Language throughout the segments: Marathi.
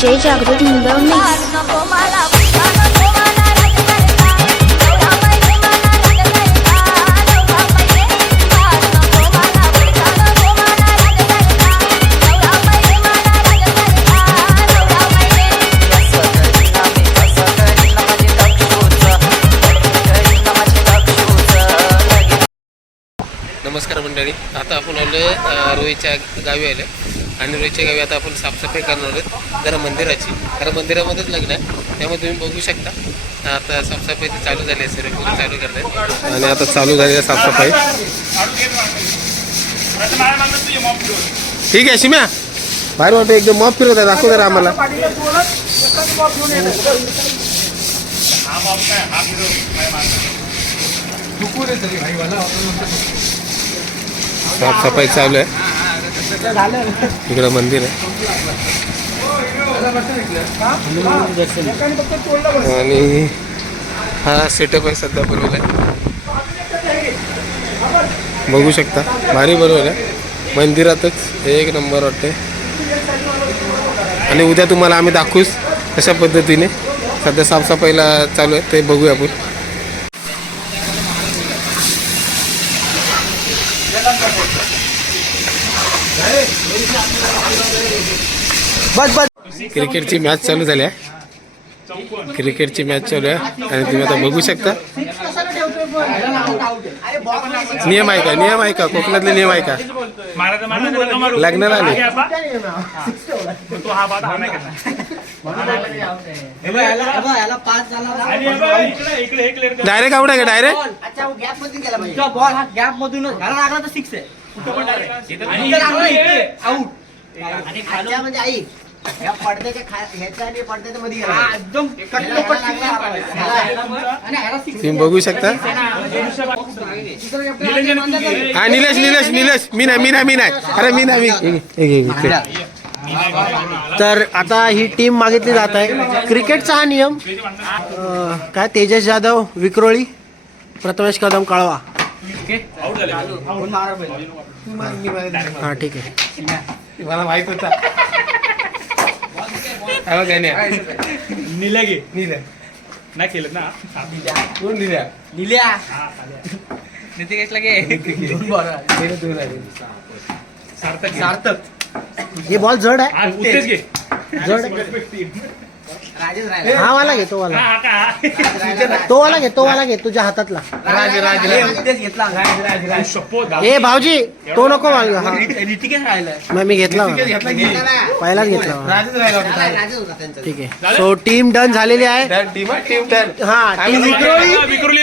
DJ जागृत मुंबई नमस्कार मंडळी, आता आपण आलो रोहीच्या गावी आलो आणि रोहीच्या गावी आता आपण साफसफाई करणार आहोत जरा मंदिराची. कारण मंदिरामध्येच लग्न आहे, त्यामुळे तुम्ही बघू शकता. आता साफसफाई चालू झाली आहे, सर्व पूर्ण चालू करतात आणि आता चालू झाली आहे साफसफाई. ठीक आहे शिम्या, बाहेर वाटतं एकदम मॉप फिरवत आहे, दाखव जरा आम्हाला. साफसफाई चालू आहे. इकडं मंदिर आहे आणि हा सेटअप आहे सध्या बनवला आहे, बघू शकता. भारी बनवलं आहे, मंदिरातच एक नंबर वाटते. आणि उद्या तुम्हाला आम्ही दाखवूच कशा पद्धतीने सध्या साफसफाईला चालू आहे ते बघूया आपण. क्रिकेटची मॅच चालू झाली आहे, क्रिकेटची मॅच चालू आहे आणि तुम्ही आता बघू शकता. नियम आहे का, नियम आहे का, कोकणातले नियम आहे का, लग्नाला आले. डायरेक्ट आउट आहे का, डायरेक्ट तुम्ही बघू शकता. हा निलेश निलेश निलेश, मी नाही अरे मी नाही. तर आता ही टीम मागितली जात आहे. क्रिकेटचा हा नियम काय, तेजस जाधव विक्रोळी, प्रथमेश कदम कळवा. हा ठीक आहे, मला माहित होता. निल्या गे नाही केलं ना, कोण निल्या, निल्या नितीश लागे सार्थक. हे बॉल जड आहे, उत्तेज घे. जड हा वाला घे, तो वाला, तो वाला घे, तो वाला घे तुझ्या हातातला. ए भाऊजी तो नको माल. मग मी घेतला, पहिलाच घेतला. ठीक आहे, सो टीम डन झालेली आहे. हा टीम विक्रोली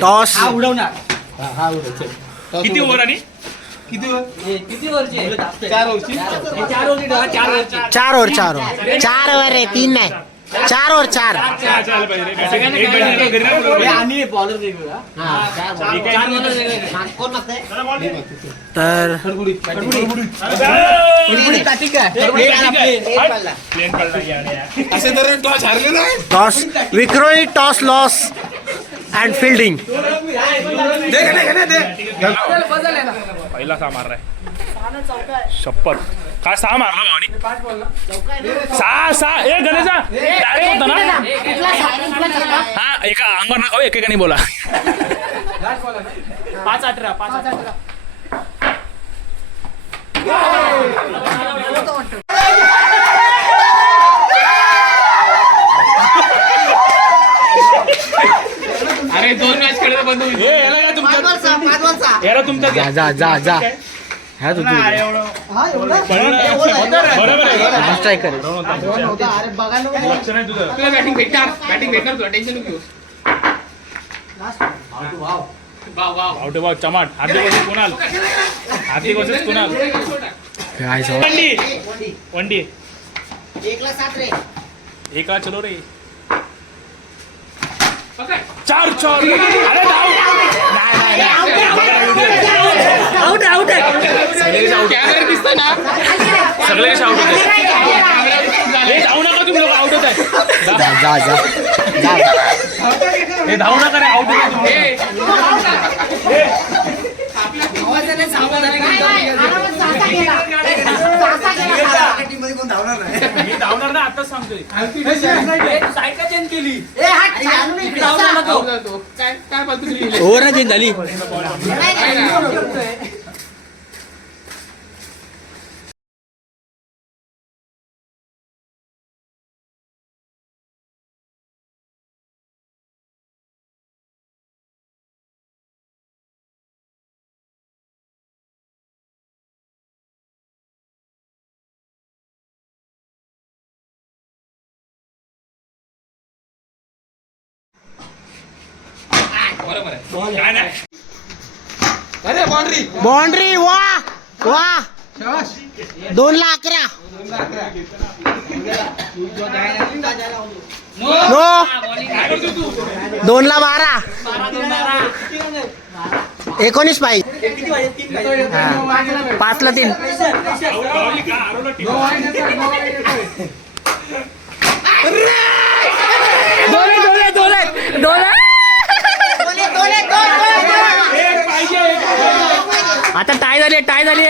टॉस किती ओव्हर आणि चार ओव्हर आहे, 3 नाही, 4 ओव्हर 4. तर toss Vikhroli, toss loss and fielding. पहिला 6 मारलाय, शपथ काय 6 मारला भावानी. 6 एक गणेशा डायरेक्ट होता ना. हा एका अंगावर नका, एकेकाने बोला. 5-18 अरे 2 मॅच खेळत बंद होईल. तुमचा जा जा जा. ह्या तू स्ट्रायकर बॅटिंग भेटणार तुला, टेन्शन नको घेऊ. भाव चमाट. हार्दिक वर्सेस कुणाल. वनडी 1-7 रे. एका चलो रे. 4 अरे आउट कॅमेरा दिसतोय ना, सगळे आउट होते. जाऊ नका तुम्ही लोक, आउट होत आहे. जा जा जा. हे धावू नका रे, आउट होत. मी धावणार ना आताच सांगतोय ओव्हर चेंज झाली. बरोबर आहे काय नाही बाउंड्री वा वा 2-11 नो 2-12 19 पाहिजे 5-3 आता टाय झाली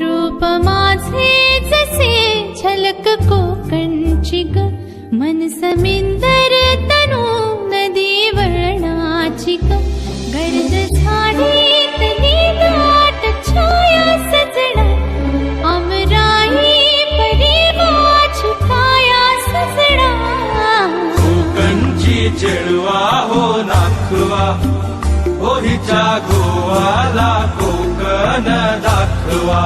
रूप माझे जसे झलक कोकणची ग मन समिंदर तनु नदी वळणाची ग गर्द झाडीतली दाट छाया सजना अमराई परी माझी काया सजना कोकणची चेडवा हो नाखवा हो हिच्या गोवाला कोकण दाखवा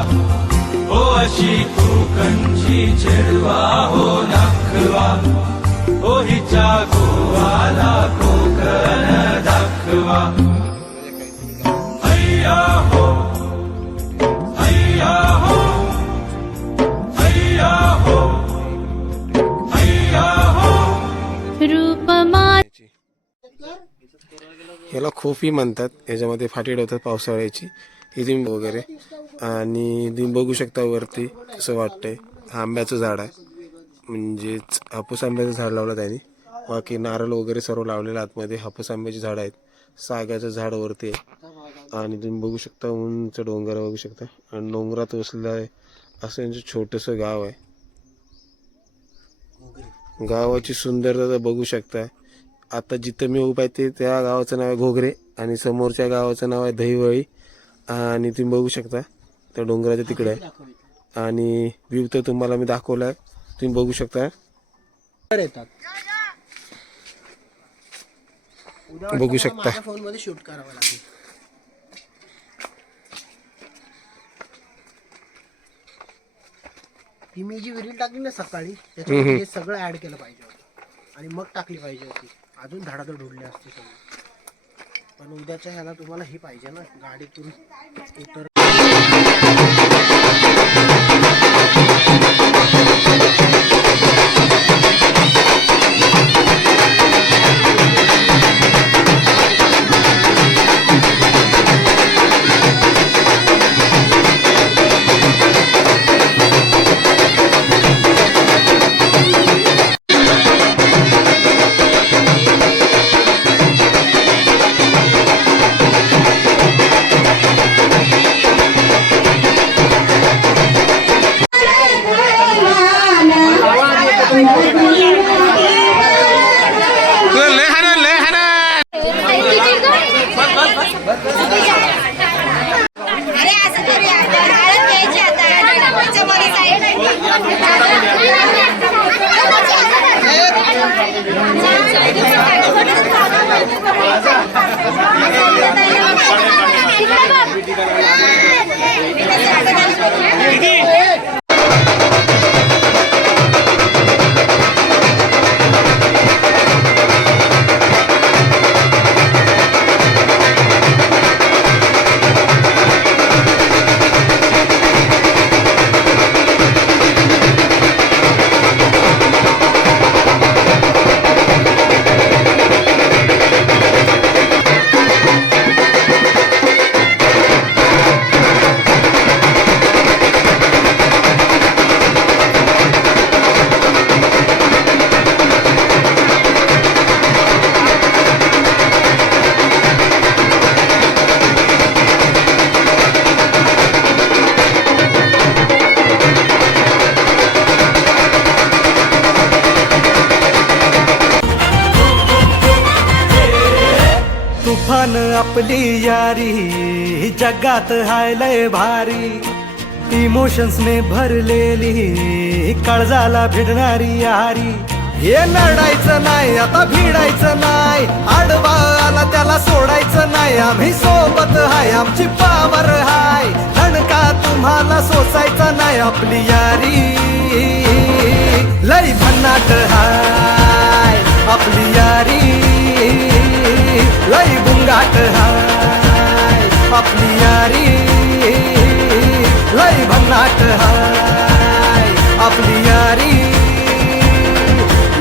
हो अशी कोकणची चेडवा हो नाखवा हो हिच्या गोवाला कोकण दाखवा हैया हो हैया हो हैया हो हैया हो रूप माझे याला खोफी म्हणतात. याच्यामध्ये फाटी ठेवतात पावसाळ्याची ही तुम्ही वगैरे. आणि तुम्ही बघू शकता वरती कसं वाटतंय. हा आंब्याचं झाड आहे, म्हणजेच हापूस आंब्याचं झाड लावलं त्याने. बाकी नारळ वगैरे सर्व लावलेलं आतमध्ये. हापूस आंब्याची झाडं आहेत, सागाचं झाड वरती आहे. आणि तुम्ही बघू शकता उंच डोंगर बघू शकता. आणि डोंगरात वसलेलं आहे असं यांचं छोटंसं गाव आहे. गावाची सुंदरता तर बघू शकता. आता जिथं मी उभा आहे ते त्या गावाचं नाव आहे घोगरे आणि समोरच्या गावाचं नाव आहे दहिवळी. आणि तुम्ही बघू शकता त्या डोंगराच्या तिकडे आहे. आणि व्ह्यू तर तुम्हाला मी दाखवला आहे, तुम्ही बघू शकता. बघू शकता फोन मध्ये शूट करावं लागेल. ती मी जी व्हिडिओ टाकली ना सकाळी त्याच्यामध्ये हे सगळं ऍड केलं पाहिजे होतं आणि मग टाकली पाहिजे होती. अजून धडाधड ढोडले असते सगळे. पण उद्याच्या ह्याला तुम्हाला हे पाहिजे ना गाडीतून उतर. आपली यारी जगात हाय लय भारी, इमोशन्स ने भरलेली काळजाला भिडणारी यारी. हे लढायचं नाही आता भिडायचं नाही, आडवा आला त्याला सोडायचं नाही. आम्ही सोबत हाय आमची पावर हाय, धणका तुम्हाला सोसायचा नाही. आपली यारी लय भन्नाट हाय, आपली यारी लय बुंगाट हाय. आपली यारी लय भन्नाट हाय, आपली यारी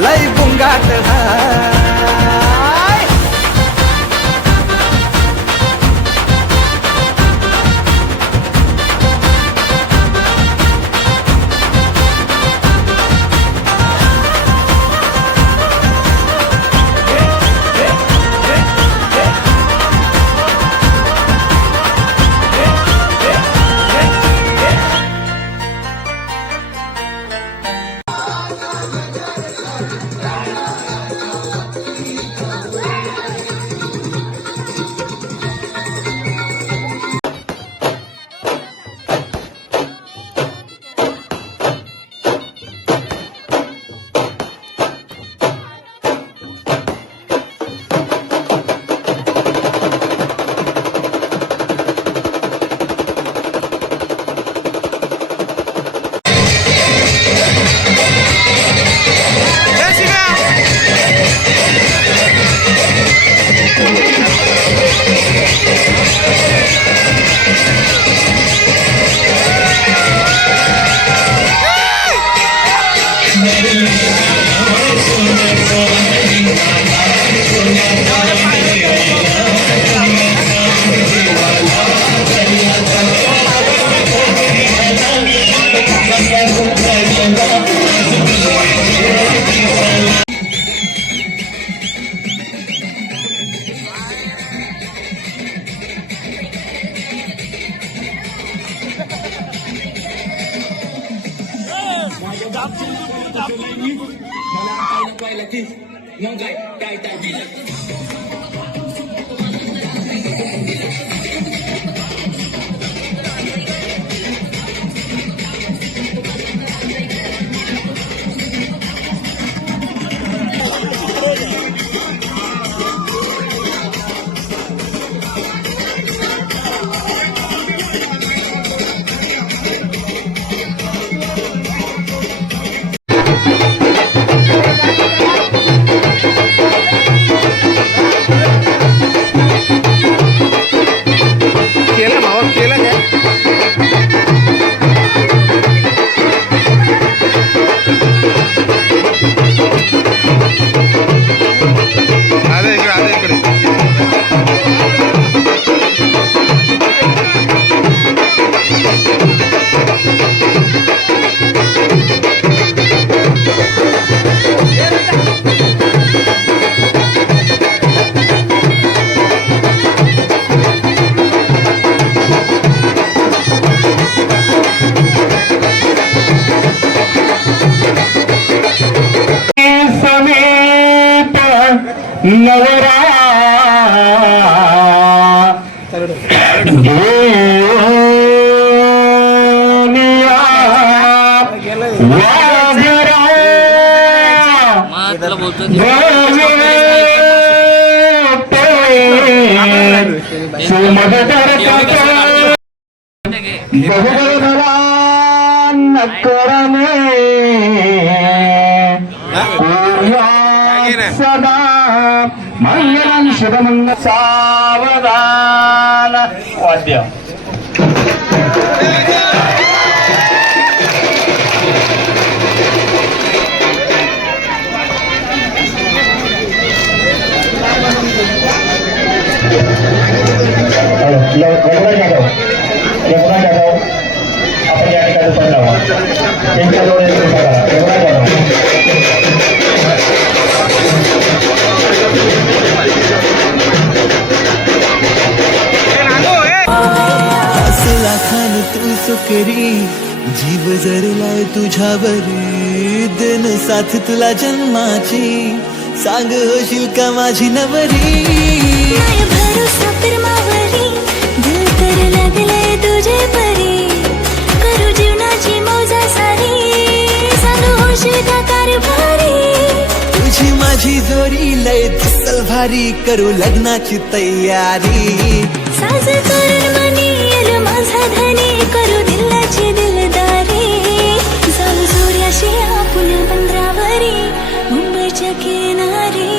लय बुंगाट हाय. नवरा सदा मंगलां शुभमंगल सावधान वाद्य आपण या ठिकाणी पडलावा त्यांच्याजवळ लाखान तू सुकरी जीव जरलाय तुझ्यावरी दिन साथ तुला जन्माची सांग होशील का माझी नवरी भरोसा प्यारी करू लग्नाची तयारी साज करून मनी येल माझा धनी करू दिलाची दिलदारी जाऊ सूर्याशी आपण बंदरावरी मुंबईच्या किनारी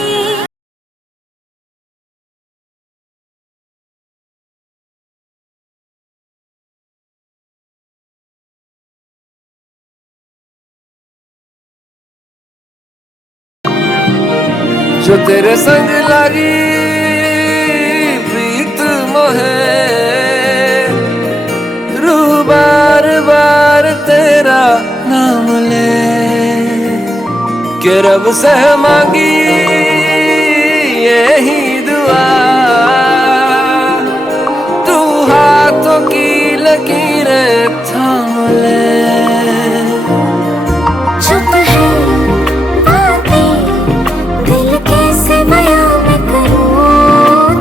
जो तेरे संग लगी प्रीत मोहे रू बार बार तेरा नाम ले के रब से मांगी यही दुआ तू हाथों की लकीरें थाम ले चुप है बातें दिल कैसे बयां मैं करूं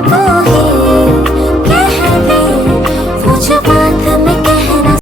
तू ही कह दे वो जो बात मैं कहना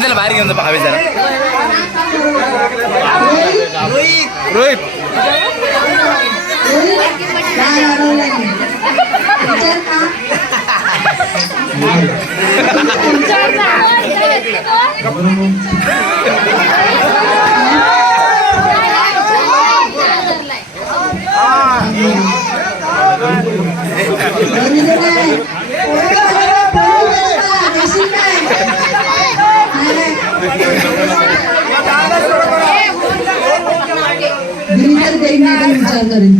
त्याला बाहेर घेऊन जा हवे जरा रोहित विचार करेन